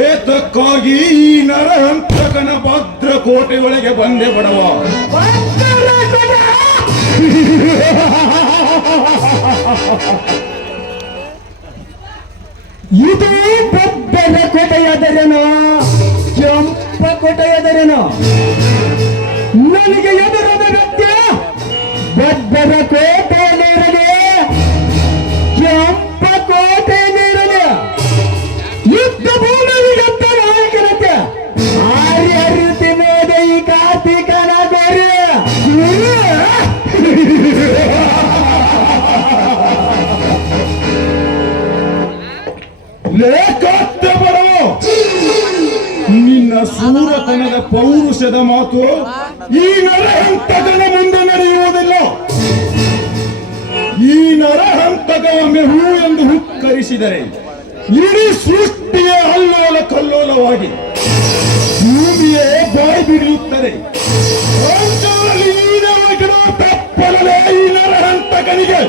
ಏತಕ್ಕಾಗಿ ಈ ನರಹಂತಕನ ಭದ್ರಕೋಟೆ ಒಳಗೆ ಬಂದೆ ಬಡವ? ಇದು ಬಬ್ಬರ ಕೋಟೆಯಾದರೇನೋ ಕೆಂಪ ಕೋಟೆಯಾದರೇನೋ ನನಗೆ ಎದುರದ ವ್ಯಕ್ತಿ ಬಬ್ಬರ ಕೋಟೆಯಲ್ಲಿರಲಿ ಕೆಂಪ ಕೋಟೆಯಲ್ಲಿರಲಿ ಯುದ್ಧ ಭೂಮಿಯತ್ತ ನಾಯಕನಂತೆ ಆರ್ಯ ರೀತಿ ಮೇಲೆ ಈ ಕಾರ್ತಿಕನ ಗೋರಿ ಲೇಖಾತ್ತ ಬಡವ, ನಿನ್ನ ಸೂರತನದ ಪೌರುಷದ ಮಾತು ಈ ನರಹಂತಕನ ಮುಂದೆ ನಡೆಯುವುದಿಲ್ಲ. ಈ ನರಹಂತಕ ಒಮ್ಮೆ ಹೂ ಎಂದು ಹುಕ್ಕರಿಸಿದರೆ ಇಡೀ ಸೃಷ್ಟಿಯೇ ಅಲ್ಲೋಲ ಕಲ್ಲೋಲವಾಗಿ ಭೂಮಿಯೇ ಬಾಯಿ ಬಿಡಿಯುತ್ತದೆ. ಅಂಥವರಲ್ಲಿ ನೀನವಗಿರೋ ತಪ್ಪಲೇ ಈ ನರಹಂತಕನಿಗೆ.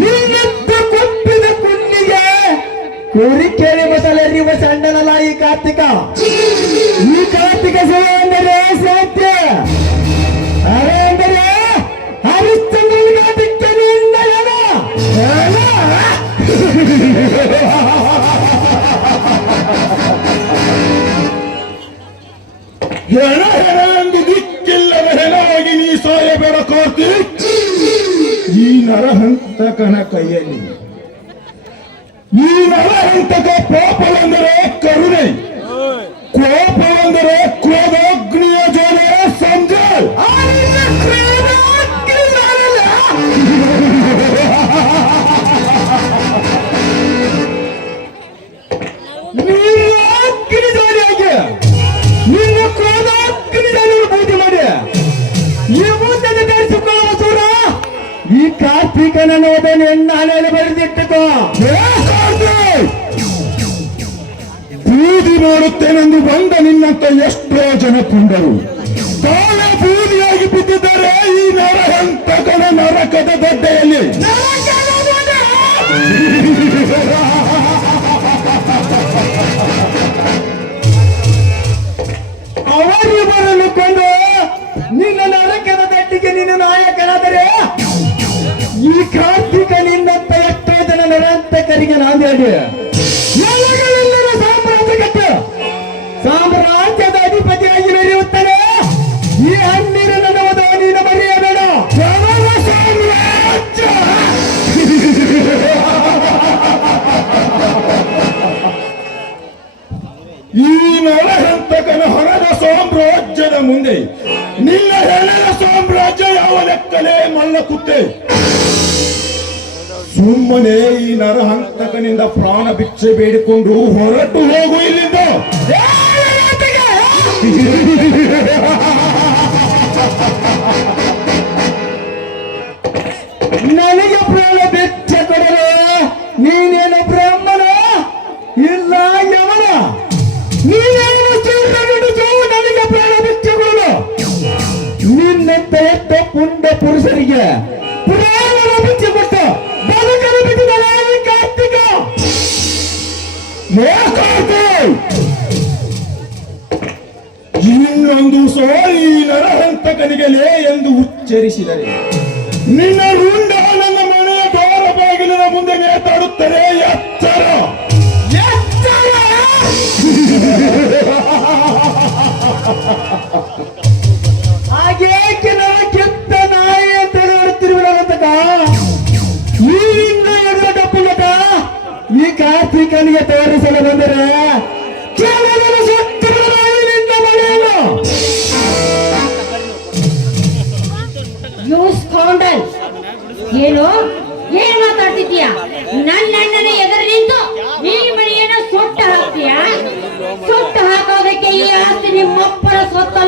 ನಿನ್ನತ್ತ ಕೊಪ್ಪಿದ ಕುಂಡಿಗೆ ಕುರಿಕೆರೆ ಬಸಲರಿಯುವ ಸಣ್ಣನಲ್ಲ ಈ ಕಾರ್ತಿಕ. ಈ ಕಾರ್ತಿಕ ಸೇವೆ ಅಂದರೆ ಸತ್ಯ ಅಂದರೆ ಹರಿಶ್ಚಂದ್ರನಿಗೆ ಅದಕ್ಕೆ ನಿನ್ನ ಹೆಣ ಹೆಣ ಎಂದು ದಿಕ್ಕಿಲ್ಲದ ಹೆಣವಾಗಿ ನೀ ಸಾಯಬೇಡ ಕಾರ್ತಿಕ್. ಈ ನರಹಂತಕನ ಕೈಯಲ್ಲಿ ಈ ನರಹಂತಕ ಪಾಪವೆಂದರೆ ಕರುಣೆ, ಕೋಪವೆಂದರೆ ಕ್ರೋಧಾಗ್ನಿಯ ಜ್ವಾಲೆ ಸಂಜಯ್. ನಿನ್ನ ಕ್ರೋಧಾಗ್ನಿಯನ್ನು ಬೂದಿ ಮಾಡಿ ಈ ಮೂತನ್ನು ಧರಿಸಿಕೊಳ್ಳುವ ಸೂರ ಈ ಕಾರ್ತಿಕನನ್ನು ಹೆಣ್ಣಾಳೆಯಲ್ಲಿ ಬರೆದಿಟ್ಟುಕೋ. ಬೂದಿ ಮಾಡುತ್ತೇನೆಂದು ಬಂದ ನಿನ್ನಂತ ಎಷ್ಟೋ ಜನ ಪುಂಡರು ತಾವೇ ಬೂದಿಯಾಗಿ ಬಿದ್ದಿದ್ದಾರೆ ಈ ನರಹಂತಕನ ನರಕದ ದೊಡ್ಡೆಯಲ್ಲಿ. ಅವರಿಬ್ಬರನ್ನು ಕೊಂಡು ನಿನ್ನ ನರಕದ ದಡ್ಡಿಗೆ ನಿನ್ನ ನಾಯಕನಾದರೆ ಈ ಕಾರ್ತಿಕ ನಿನ್ನಂತ ಎಷ್ಟೋ ಜನ ನರಾಂತಕರಿಗೆ ನಾಂದೇಡಿ ಎಲ್ಲಗಳೆಲ್ಲರೂ ಸಾಮ್ರಾಜ್ಯ ಕಟ್ಟು ಸಾಮ್ರಾಜ್ಯದ ಅಧಿಪತಿಯಾಗಿ ಮೆರೆಯುತ್ತಾನೆ. ಈ ಹಣ್ಣಿನ ನವದ ನೀನು ಮರೆಯಬೇಡ. ಸಾಮ್ರಾಜ್ಯ ಈ ನರಹಂತಕನ ಹಣದ ಸಾಮ್ರಾಜ್ಯದ ಮುಂದೆ ನಿನ್ನ ಹೆಣದ ಸಾಮ್ರಾಜ್ಯ ಯಾವ ಲೆಕ್ಕಲೇ ಮಲ್ಲಕುತ್ತೆ. ಸುಮ್ಮನೆ ಈ ನರಹಂತಕನಿಂದ ಪ್ರಾಣ ಭಿಕ್ಷೆ ಬೇಡಿಕೊಂಡು ಹೊರಟು ಹೋಗು ಇಲ್ಲಿಂದ. ನನಗೆ ಪ್ರಾಣ ಭಿಕ್ಷೆ ಕೊಡಲು ನೀನೇನು ಬ್ರಾಹ್ಮಣ ಇಲ್ಲ ಯವನ? ನೀನೇನು ನನಗೆ ಪ್ರಾಣ ಭಿಕ್ಷೆ ಕೊಡಲು ನಿನ್ನಂತ ಎಷ್ಟ ಪುಂಡ ಪುರುಷರಿಗೆ ಪ್ರಾಣ ಭಿಕ್ಷೆ ಕೊಟ್ಟು ಬದುಕಲು ಬಿಟ್ಟಿದ್ದಾರೆ ಈ ಕಾರ್ತಿಕ. ಇನ್ನೊಂದು ಸಹ ಈ ನರಹಂತಕನಿಗೆ ಲೇ ಎಂದು ಉಚ್ಚರಿಸಿದರೆ ನಿನ್ನ ರುಂಡ ನನ್ನ ಮನೆಯ ದ್ವಾರ ಬಾಗಿಲಿನ ಮುಂದೆ ನೇತಾಡುತ್ತದೆ. ಎಚ್ಚರ ಎಚ್ಚರ! ಹಾಗೇಕೆ ನಾನು ಕೆತ್ತ ನಾಯಿ ಅಂತ ನೋಡುತ್ತಿರುವಂತಕ ಈಗಿಂದ ಎದುರ ಪುಲ್ಲಟ ಈ ಕಾರ್ತಿಕನಿಗೆ ತೋರಿಸಲು ಬಂದರೆ ಕೇವಲ ಸೊಕ್ಕದ ನಾಯಿನಿಂದ ಮಳೆಯನ್ನು ಏನು ಏನ್ ಮಾತಾಡ್ತಿದ್ಯಾ? ನನ್ನ ಅಣ್ಣನ ಎದುರು ನಿಂತು ಈ ಮನೆಯನ್ನ ಸುಟ್ಟು ಹಾಕ್ತೀಯಾ? ಸುಟ್ಟು ಹಾಕೋದಕ್ಕೆ ಈ ಆಸ್ತಿ ನಿಮ್ಮಪ್ಪನ ಸ್ವತ್ತಲ್ಲ.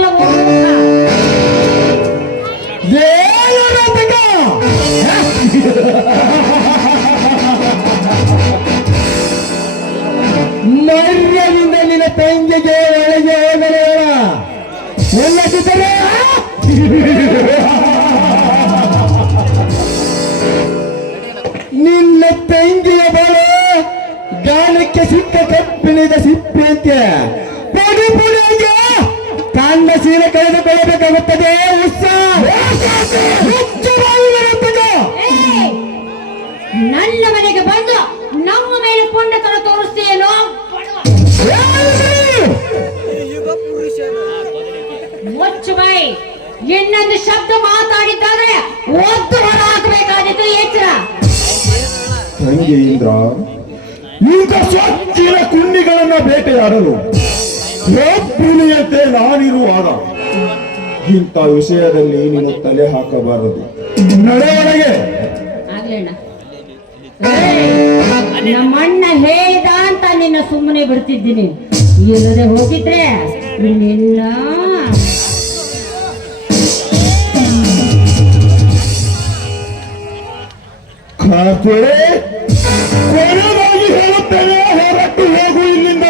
ಕಟ್ಟಿದ್ದಾರೆ ನಿನ್ನ ತಂಗಿಯ ಬಳೆ ಗಾಳಕ್ಕೆ ಸಿಕ್ಕ ಕಬ್ಬಿಣದ ಸಿಪ್ಪೆ ಅಂತೆ ಪುಡಿ ಪುಡಿ ಹಂಗೆ ಕಾಂಡ ಸೀರೆ ಕಳೆದುಕೊಳ್ಳಬೇಕಾಗುತ್ತದೆ ಏಯ್! ನನ್ನ ಮನೆಗೆ ಬಂದು ನಮ್ಮ ಮೇಲೆ ಪುಂಡತನ ತೋರಿಸ್ತೀಯೇನೋ ಮುಚ್ಚು ಬಾಯಿ ಇನ್ನೊಂದು ಶಬ್ದ ಮಾತಾಡಿದ್ದಾದ್ರೆ ಒದ್ದು ಹೊರ ಹಾಕಬೇಕಾದಿತ್ತು ಎಚ್ಚರ ತಂಗಿ ಇಂದ್ರ ಇಂಥ ಸ್ವಚ್ಛಿನ ಕುಂಡಿಗಳನ್ನ ಬೇಟೆಯಾಡಲು ಹೆಬ್ಬುಲಿಯಂತೆ ನಾನಿರುವಾಗ ಇಂಥ ವಿಷಯದಲ್ಲಿ ನೀನು ತಲೆ ಹಾಕಬಾರದು. ನಡೆಯೊಳಗೆ ಆಗ್ಲೇಣ್ಣ ನಮ್ಮಣ್ಣ ಹೇಳಿದ ಅಂತ ನಿನ್ನ ಸುಮ್ಮನೆ ಬಿಡ್ತಿದ್ದೀನಿ ಇಲ್ಲದೆ ಹೋಗಿದ್ರೆ ನಿನ್ನ ಖಾತೆ ಕೊನೆಯದಾಗಿ ಹೇಳುತ್ತೇನೆ, ಹೊರಟು ಹೋಗು ಇಲ್ಲಿಂದ.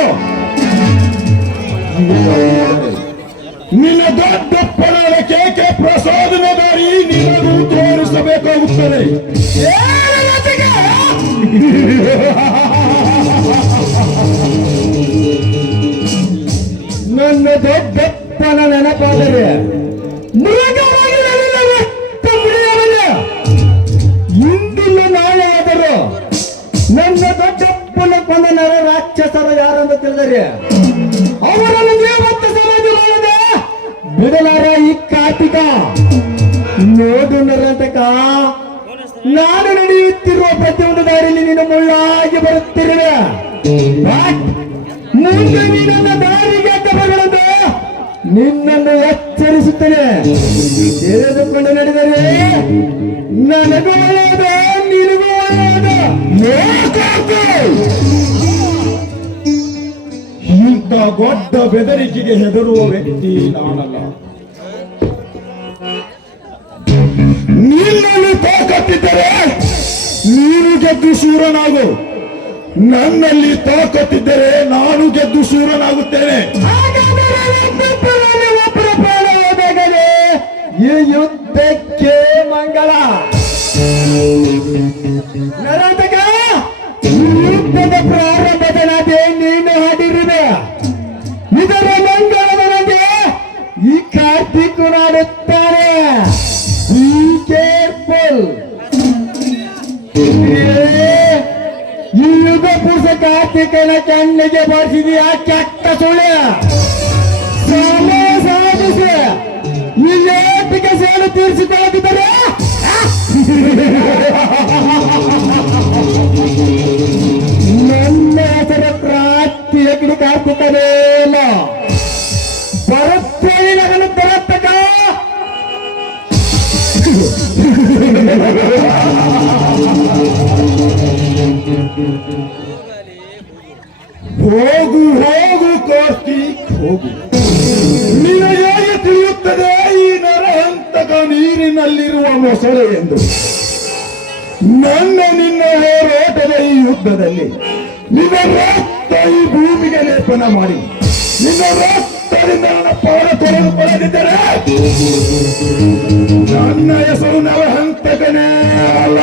ನಿನ್ನ ದೊಡ್ಡಪ್ಪನಾದ ಕೆ ಪ್ರಸಾದನ ದಾರಿ ನಿನಗೂ ತೋರಿಸಬೇಕಾಗುತ್ತದೆ. ನನ್ನ ದೊಡ್ಡಪ್ಪನ ನೆನಪಾದರೆ ಮೃಗವಾಗಿ ಇಂದಿನ ನಾಳೆ ಆದರೂ ನನ್ನ ದೊಡ್ಡಪ್ಪನ ಕೊಂದ ನರ ರಾಕ್ಷಸರು ಯಾರಂತ ತಿಳಿದರೆ ಅವರನ್ನು ದೇವತ್ತ ಸಮಾಜ ಮಾಡದೆ ಬಿಡಲಾರ ಈ ಕಾರ್ತಿಕ ನೋಡು ನರಂತಕ ನಾನು ನಡೆಯುತ್ತಿರುವ ಪ್ರತಿಯೊಂದು ದಾರಿಯಲ್ಲಿ ನೀನು ಮುಳ್ಳಾಗಿ ಬರುತ್ತಿರುವೆ ಬಟ್ ಮುಂದೆ ನೀ ನನ್ನ ದಾರಿಗೆ ಅಡ್ಡಬರದಂತೆ ನಿನ್ನನ್ನು ಎಚ್ಚರಿಸುತ್ತೇನೆ. ತಿಳಿದುಕೊಂಡು ನಡೆದರೆ ನನಗೂ ಒಳ್ಳೆಯದು ನಿನಗೂ ಒಳ್ಳೆಯದು. ಇಂಥ ದೊಡ್ಡ ಬೆದರಿಕೆಗೆ ಹೆದರುವ ವ್ಯಕ್ತಿ ನಾನಲ್ಲ. ನಿನ್ನನ್ನು ತಾಕತ್ತಿದ್ದರೆ ನೀನು ಗೆದ್ದು ಶೂರನಾಗು, ನನ್ನಲ್ಲಿ ತಾಕತ್ತಿದ್ದರೆ ನಾನು ಗೆದ್ದು ಶೂರನಾಗುತ್ತೇನೆ. ಒಬ್ಬರ ಪ್ರಾಣ ಹೋದಾಗಲೇ ಈ ಯುದ್ಧಕ್ಕೆ ಮಂಗಳ. ನರಾತಕ ಯುದ್ಧದ ಪ್ರಾರಂಭದ ನಾದೆ ನೀನು ಹಾಡಿರುವೆ. ಇದರ ಮಂಗಳದ ನಗೆ ಈ ಕಾರ್ತಿಕ್ ನಾಡುತ್ತಾನೆ. Be careful. ಈ ಯುಗ ಪುರುಷ ಕಾರ್ತಿಕನ ಕಣ್ಣಿಗೆ ಬರ್ಸಿದೀಯ ಕೆಟ್ಟ ಸುಳ್ಳು. ಸಮಯ ಸಾಧಿಸಿ ಇಲ್ಲೇಟಿಗೆ ಸೇಡು ತೀರಿಸಿಕೊಳ್ಳುತ್ತಿದ್ದರೆ ನನ್ನ ಹೆಸರ ಕ್ರಾಂತಿ ಹೆಗ್ಡಿ ಕಾರ್ತಿಕನೇಲ್ಲ ಬರುತ್ತೇನೆ ನಗಲು ಬರತ್ತಕ. ಹೋಗು ಹೋಗು ಕಾರ್ತಿಕ್ ಹೋಗು. ನಿನಗೆ ತಿಳಿಯುತ್ತದೆ ಈ ನರಹಂತಕ ನೀರಿನಲ್ಲಿರುವ ಮೊಸಳೆ ಎಂದು. ನನ್ನ ನಿನ್ನ ಹೋರಾಟದ ಈ ಯುದ್ಧದಲ್ಲಿ ನಿನ್ನ ರಕ್ತ ಈ ಭೂಮಿಗೆ ಲೇಪನ ಮಾಡಿ ನಿನ್ನ ರಕ್ತದಿಂದ ನನ್ನ ಪಾದ ತೊಳೆದುಕೊಳ್ಳದಿದ್ದರೆ ನನ್ನ ಹೆಸರು ನರಹಂತಕನೇ ಅಲ್ಲ.